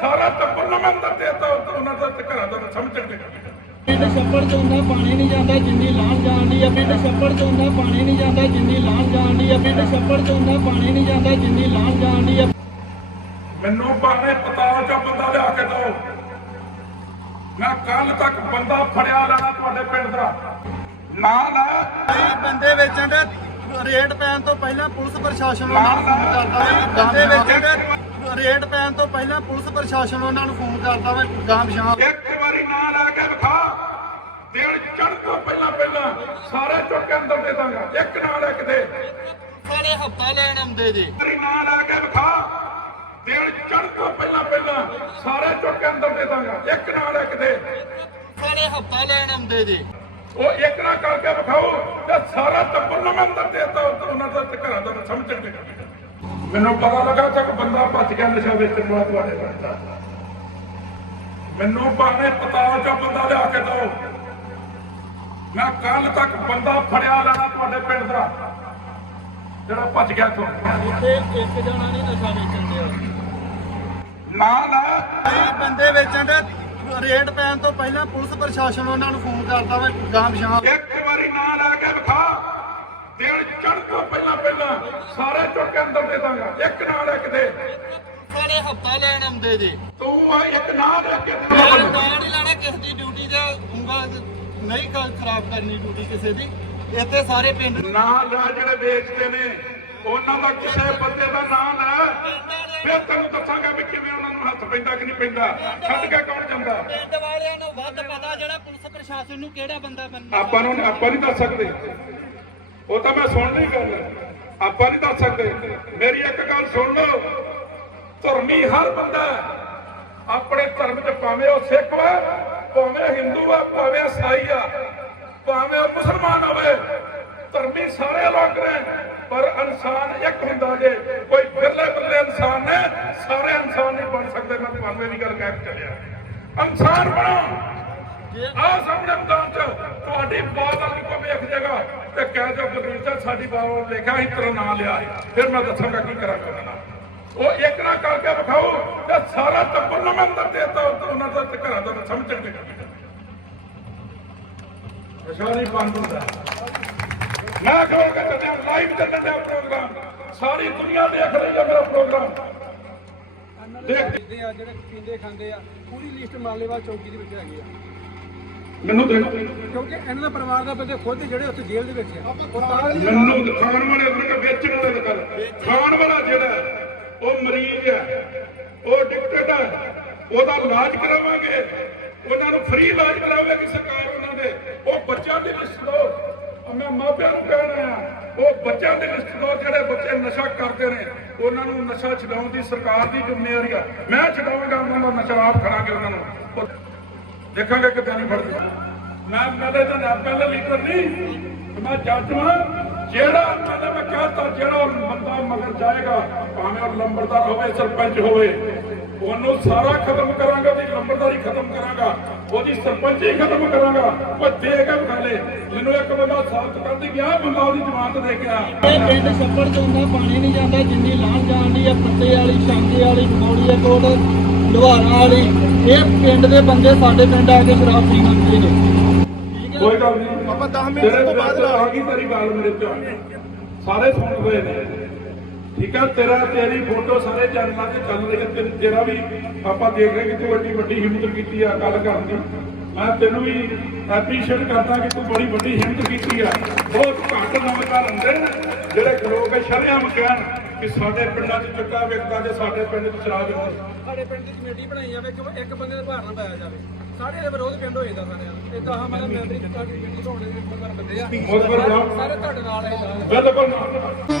ਸਾਰਾ ਟੱਬਰ ਨੂੰ ਮੈਂ ਅੰਦਰ ਦੇਤਾ ਉਹਨਾਂ ਤੇ ਘਰਾਂ ਦਾ ਸਮਝਣ ਦੇ ਪਿੰਡ ਛੱਪੜ ਪਾਣੀ ਨਹੀਂ ਜਾਂਦਾ ਜਿੰਨੀ ਲਾਣ ਜਾਣੀ ਆ ਪਿੰਡ ਛੱਪੜ ਚ ਪਾਣੀ ਨਹੀਂ ਜਾਂਦਾ ਜਿੰਨੀ ਲਾਣ ਜਾਣੀ ਆ ਪਿੰਡ ਛੱਪੜ ਚ ਪਾਣੀ ਨਹੀਂ ਜਾਂਦਾ ਜਿੰਨੀ ਲਾਣ ਜਾਣੀ ਮੈਨੂੰ ਬਾਹਰੇ ਪਤਾਲ ਚੋਂ ਬੰਦਾ ਲਿਆ ਕੇ ਦੋ। ਮੈਂ ਕੱਲ ਤੱਕ ਬੰਦਾ ਫੜਿਆ ਲੈਣਾ ਤੁਹਾਡੇ ਪਿੰਡ ਦਾ। ਨਾਲ ਹੈ ਬੰਦੇ ਵੇਚਣ ਦੇ ਰੇਟ ਪੈਣ ਤੋਂ ਪਹਿਲਾਂ ਪੁਲਿਸ ਪ੍ਰਸ਼ਾਸਨ ਨੂੰ ਨਾਲ ਕਰਦਾ ਬੰਦੇ ਵੇਚਣ ਦੇ ਰੇਟ ਪੈਣ ਤੋਂ ਪਹਿਲਾਂ ਪੁਲਿਸ ਪ੍ਰਸ਼ਾਸਨ ਉਹਨਾਂ ਨੂੰ ਫੋਨ ਕਰਦਾ ਵਾ ਗਾਂ ਪਛਾਂ ਇੱਕ ਵਾਰੀ ਨਾਂ ਲਾ ਕੇ ਵਿਖਾ। ਦਿਨ ਚੜ੍ਹਨ ਤੋਂ ਪਹਿਲਾਂ ਪਹਿਲਾਂ ਸਾਰੇ ਚੁੱਕ ਕੇ ਅੰਦਰ ਦੇ ਦਾਂਗਾ। ਇੱਕ ਨਾਂ ਲੈ ਕੇ ਦੇ। ਸਾਰੇ ਹੱਪਾ ਲੈਣ ਆਉਂਦੇ ਜੇ। ਵਾਰੀ ਨਾਂ ਲਾ ਕੇ ਵਿਖਾ। ਦਿਨ ਚੜ੍ਹਨ ਤੋਂ ਪਹਿਲਾਂ ਪਹਿਲਾਂ ਸਾਰੇ ਚੁੱਕ ਕੇ ਅੰਦਰ ਦੇ ਦਾਂਗਾ। ਇੱਕ ਨਾਂ ਲੈ ਕੇ ਦੇ। ਸਾਰੇ ਹੱਪਾ ਲੈਣ ਆਉਂਦੇ ਜੇ। ਉਹ ਇੱਕ ਨਾ ਕਰਕੇ ਵਿਖਾਓ ਤੇ ਸਾਰਾ ਟੱਬਰ ਨੂੰ ਮੈਂ ਅੰਦਰ ਦੇਤਾ ਉਹਨਾਂ ਦਾ ਤੇ ਘਰਾਂ ਦਾ ਸਮਝਣਗੇ ਮੈਨੂੰ ਪਤਾ ਲੱਗਾ ਤੱਕ ਬੰਦਾ ਭੱਜ ਗਿਆ ਨਸ਼ਾ ਵੇਚਣ ਵਾਲਾ ਤੁਹਾਡੇ ਪਿੰਡ ਦਾ। ਮੈਨੂੰ ਭਾਵੇਂ ਪਤਾਲ ਚੋਂ ਬੰਦਾ ਲਿਆ ਕੇ ਦਿਓ। ਮੈਂ ਕੱਲ ਤੱਕ ਬੰਦਾ ਫੜਿਆ ਲੈਣਾ ਤੁਹਾਡੇ ਪਿੰਡ ਦਾ। ਜਿਹੜਾ ਭੱਜ ਗਿਆ ਤੋਂ ਇੱਥੇ ਇੱਕ ਜਣਾ ਨਹੀਂ ਨਸ਼ਾ ਵੇਚਣ ਦਿਆ। ਨਾਲ ਹੈ ਬੰਦੇ ਵੇਚਣ ਦੇ ਰੇਟ ਪੈਣ ਤੋਂ ਪਹਿਲਾਂ ਪੁਲਿਸ ਪ੍ਰਸ਼ਾਸਨ ਉਹਨਾਂ ਨੂੰ ਫੋਨ ਕਰਦਾ ਵਾ ਗਾਂ ਪਛਾਂ ਇੱਕ ਨਾਂ ਦਿਨ ਚੜ੍ਹਨ ਤੋਂ ਪਹਿਲਾਂ ਪਹਿਲਾਂ। ਸਾਰੇ ਚੁੱਕ ਕੇ ਅੰਦਰ ਦੇ ਦਾਂਗਾ। ਇੱਕ ਨਾਂ ਲੈ ਕੇ ਦੇ। ਸਾਰੇ ਹੱਪਾ ਲੈਣ ਆਉਂਦੇ ਜੇ। ਤੂੰ ਆ ਇੱਕ ਨਾਂ ਲੈ ਕੇ ਦੇ ਮੈਂ ਤਾਂ ਨਹੀਂ ਲੈਣਾ ਕਿਸੇ ਦੀ ਡਿਊਟੀ ਤੇ ਉਂਗਲ ਨਹੀਂ ਗੱਲ ਖਰਾਬ ਕਰਨੀ ਡਿਊਟੀ ਕਿਸੇ ਦੀ। ਇੱਥੇ ਸਾਰੇ ਪਿੰਡ ਨਾਂ ਲੈ ਜਿਹੜੇ ਵੇਚਦੇ ਨੇ ਉਹਨਾਂ ਦਾ ਕਿਸੇ ਬੰਦੇ ਦਾ ਨਾਂ ਲੈ ਫਿਰ ਤੈਨੂੰ ਦੱਸਾਂਗਾ ਵੀ ਕਿਵੇਂ ਉਹਨਾਂ ਨੂੰ ਹੱਥ ਪੈਂਦਾ ਕਿ ਨਹੀਂ ਪੈਂਦਾ। ਛੱਡ ਕੇ ਕੌਣ ਜਾਂਦਾ? ਪਿੰਡ ਵਾਲਿਆਂ ਨੂੰ ਵੱਧ ਪਤਾ ਜਿਹੜਾ ਪੁਲਿਸ ਪ੍ਰਸ਼ਾਸਨ ਨੂੰ ਕਿਹੜਾ ਬੰਦਾ ਬੰਦਾ। ਆਪਾਂ ਨੂੰ ਆਪਾਂ ਨਹੀਂ ਦੱਸ ਸਕਦੇ। ਉਹ ਤਾਂ ਮੈਂ ਸੁਣ ਲਈ ਗੱਲ। ਆਪਾਂ ਨਹੀਂ ਦੱਸ ਸਕਦੇ। ਮੇਰੀ ਇੱਕ ਗੱਲ ਸੁਣ ਲਓ। ਧਰਮੀ ਹਰ ਬੰਦਾ ਹੈ। ਆਪਣੇ ਧਰਮ 'ਚ ਭਾਵੇਂ ਉਹ ਸਿੱਖ ਵਾ ਭਾਵੇਂ ਹਿੰਦੂ ਆ ਭਾਵੇਂ ਈਸਾਈ ਆ, ਭਾਵੇਂ ਉਹ ਮੁਸਲਮਾਨ ਹੋਵੇ, ਧਰਮੀ ਸਾਰੇ ਲੋਕ ਨੇ, ਪਰ ਇਨਸਾਨ ਇੱਕ ਹੁੰਦਾ ਜੇ, ਕੋਈ ਬਿਰਲੇ ਬਿਰਲੇ ਇਨਸਾਨ ਨੇ, ਸਾਰੇ ਇਨਸਾਨ ਨਹੀਂ ਬਣ ਸਕਦੇ। ਮੈਂ ਤੁਹਾਨੂੰ ਇਹ ਵੀ ਗੱਲ ਕਹਿ ਕੇ ਚੱਲਿਆ। ਇਨਸਾਨ ਬਣੋ। ਆ ਸਾਹਮਣੇ ਮੈਦਾਨ ਚ ਤੁਹਾਡੀ ਬਾਤ ਵਾਲੀ ਕੋ ਵੇਖ ਜਾਏਗਾ ਤੇ ਕਹਿ ਦਿਓ ਬਲਵੀਰ ਸਾਹਿਬ ਸਾਡੀ ਬਾਤ ਵੱਲ ਲਿਖਿਆ ਸੀ ਤੇਰਾ ਨਾਂ ਲਿਆ ਸੀ। ਫਿਰ ਮੈਂ ਦੱਸਾਂਗਾ ਕੀ ਕਰਾਂਗਾ ਉਹਦੇ ਨਾਲ। ਉਹ ਇੱਕ ਨਾ ਕਰਕੇ ਵਿਖਾਓ ਤੇ ਸਾਰਾ ਟੱਬਰ ਨੂੰ ਮੈਂ ਅੰਦਰ ਦੇਤਾ। ਉਹਨਾਂ ਦਾ ਤੇ ਘਰਾਂ ਦਾ ਸਮਝਣਗੇ ਅਸ਼ਾਰੀ ਬੰਦ ਹੁੰਦਾ। ਮੈਂ ਕਹਾਂਗਾ ਚੱਲਿਆ ਲਾਈਵ ਚੱਲਣ ਦਾ ਪ੍ਰੋਗਰਾਮ ਸਾਰੀ ਦੁਨੀਆ ਦੇਖ ਰਹੀ ਹੈ ਮੇਰਾ ਪ੍ਰੋਗਰਾਮ ਦੇਖ। ਪੀਂਦੇ ਆ ਜਿਹੜੇ ਪੀਂਦੇ ਖਾਂਦੇ ਆ, ਪੂਰੀ ਲਿਸਟ ਮਾਲੇਵਾਲ ਚੌਕੀ ਦੇ ਵਿੱਚ ਹੈਗੀ ਆ। ਮੈਨੂੰ ਕਿਉਂਕਿ ਇਹਨਾਂ ਦਾ ਪਰਿਵਾਰ ਦਾ ਬੰਦੇ ਖੁਦ ਜਿਹੜੇ ਉੱਥੇ ਜੇਲ੍ਹ ਦੇ ਵਿੱਚ ਆ ਮੈਨੂੰ ਖਾਣ ਵਾਲੇ ਉਹਨਾਂ ਕੇ ਵੇਚਣ ਵਾਲੇ ਦਾ ਖਾਣ ਵਾਲਾ ਜਿਹੜਾ ਉਹ ਮਰੀਜ਼ ਹੈ। ਉਹ ਡਿਕਟੇਟ ਹੈ। ਉਹਦਾ ਇਲਾਜ ਕਰਾਵਾਂਗੇ। ਉਹਨਾਂ ਨੂੰ ਫ੍ਰੀ ਇਲਾਜ ਕਰਾਵੇਗੀ ਸਰਕਾਰ ਉਹਨਾਂ ਦੇ। ਉਹ ਬੱਚਿਆਂ ਦੀ ਲਿਸਟ ਦਿਓ ਮੈਂ ਮਾਪਿਆਂ ਨੂੰ ਕਹਿ ਰਿਹਾ ਉਹ ਬੱਚਿਆਂ ਦੀ ਲਿਸਟ ਦਿਓ ਜਿਹੜੇ ਬੱਚੇ ਨਸ਼ਾ ਕਰਦੇ ਨੇ। ਉਹਨਾਂ ਨੂੰ ਨਸ਼ਾ ਛਡਾਉਣ ਦੀ ਸਰਕਾਰ ਦੀ ਜ਼ਿੰਮੇਵਾਰੀ ਆ। ਮੈਂ ਛਡਾਵਾਂਗਾ ਉਹਨਾਂ ਦਾ ਨਸ਼ਾ ਆਪ ਖੜਾਂਗੇ ਉਹਨਾਂ ਨੂੰ। ਦੇਖਾਂਗੇ ਕਿਤੇ ਨਹੀਂ ਫੜਦੇ। ਮੈਂ ਪਹਿਲੇ ਤਾਂ ਨਾ ਪਹਿਲੇ ਲੀਡਰ ਨਹੀਂ ਮੈਂ ਜੱਜ ਹਾਂ ਜਿਹੜਾ ਪਹਿਲੇ ਮੈਂ ਕਹਤਾ, ਜਿਹੜਾ ਬੰਦਾ ਮਗਰ ਜਾਏਗਾ, ਭਾਵੇਂ ਉਹ ਲੰਬੜਦਾਰ ਹੋਵੇ, ਸਰਪੰਚ ਹੋਵੇ, ਉਹਨੂੰ ਸਾਰਾ ਖਤਮ ਕਰਾਂਗਾ ਉਹਦੀ ਲੰਬੜਦਾਰੀ ਖਤਮ ਕਰਾਂਗਾ। ਉਹਦੀ ਸਰਪੰਚੀ ਖਤਮ ਕਰਾਂਗਾ। ਉਹ ਦੇ ਕੇ ਮੈਨੂੰ ਇੱਕ ਬੰਦਾ ਸਾਬਤ ਕਰਦੀ ਗਿਆ, ਬੰਦਾ ਉਹਦੀ ਜ਼ਮਾਨਤ ਦੇ ਕੇ ਇਹ ਪਿੰਡ ਛੱਪੜ ਤੋਂ ਨਾ ਪਾਣੀ ਨਹੀਂ ਜਾਂਦਾ, ਜਿੰਨੀ ਲਾਣ ਜਾਂਦੀ ਆ, ਪੱਤੇ ਵਾਲੀ ਸ਼ਾਂਗੇ ਵਾਲੀ ਮੌੜੀਆ ਕੋਟ। ਲੁਹਾਰਾਂ ਵਾਲੀ। ਇਹ ਪਿੰਡ ਦੇ ਬੰਦੇ ਸਾਡੇ ਪਿੰਡ ਆ ਕੇ ਸ਼ਰਾਬ ਪੀਣ ਆਉਂਦੇ ਨੇ। ਕੋਈ ਗੱਲ ਨਹੀਂ। ਆਪਾਂ 10 ਮਿੰਟ ਤੋਂ ਬਾਅਦ ਆ ਗਈ ਤੇਰੀ ਗੱਲ ਮੇਰੇ ਤੇ। ਸਾਰੇ ਸੁਣ ਹੋਏ ਨੇ ਠੀਕ ਹੈ ਤੇਰਾ ਤੇਰੀ ਫੋਟੋ ਸਾਰੇ ਚੈਨਲਾਂ ਤੇ ਚੱਲ ਰਹੀ ਹੈ ਤੇਰਾ ਵੀ ਆਪਾਂ ਦੇਖ ਰਹੇ ਕਿ ਤੂੰ ਵੱਡੀ ਵੱਡੀ ਹਿੰਮਤ ਕੀਤੀ ਆ ਗੱਲ ਕਰਨ ਦੀ। ਮੈਂ ਤੈਨੂੰ ਵੀ ਐਪਰੀਸ਼ੀਏਟ ਕਰਦਾ ਕਿ ਤੂੰ ਬੜੀ ਵੱਡੀ ਹਿੰਮਤ ਕੀਤੀ ਆ। ਬਹੁਤ ਘੱਟ ਨੌਜਵਾਨ ਹੁੰਦੇ ਜਿਹੜੇ ਖਲੋ ਕੇ ਸ਼ਰੇਆਮ ਕਹਿਣ। ਕਿ ਸਾਡੇ ਪਿੰਡਾਂ 'ਚ ਚੁੱਕਾ ਵੇਖਦਾ ਜੇ ਸਾਡੇ ਪਿੰਡ 'ਚ ਸ਼ਰਾਬ ਵੇਚਦਾ ਸਾਡੇ ਪਿੰਡ ਦੀ ਕਮੇਟੀ ਬਣਾਈ ਜਾਵੇ ਕਿ ਇੱਕ ਬੰਦੇ ਦਾ ਭਾਰ ਨਾ ਪਾਇਆ ਜਾਵੇ। ਸਾਰੇ ਦੇ ਵਿਰੋਧ ਪਿੰਡ ਹੋ ਜਾਂਦਾ ਸਾਰਿਆਂ ਦਾ। ਇਦਾਂ ਹਾਂ ਮੇਰਾ ਮੈਂਬਰੀ ਚੁੱਕਾ ਕਿ ਪਿੰਡ ਤੋਂ ਹੋਣੇ ਬੰਦੇ ਆ। ਸਾਰੇ ਤੁਹਾਡੇ ਨਾਲ ਹੈ ਬਿਲਕੁਲ